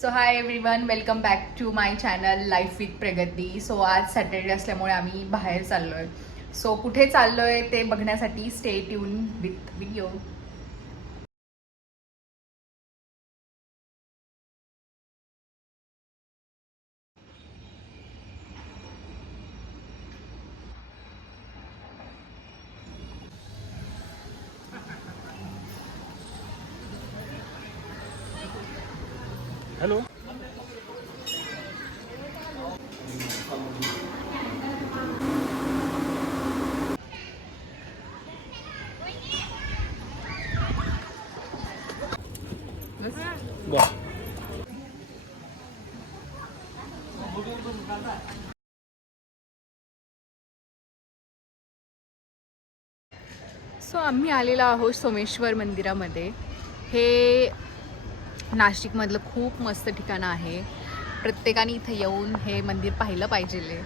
So hi everyone, welcome back to my channel life with Pragati. So आज Saturday असल्यामुळे आम्ही बाहेर चाललोय. सो कुठे चाललोय ते बघण्यासाठी stay tune with video. Hello. So आम्ही आलेलो आहोत सोमेश्वर मंदिरामध्ये. हे नाशिकमधलं खूप मस्त ठिकाण आहे. प्रत्येकाने इथं येऊन हे मंदिर पाहिलं पाहिजे.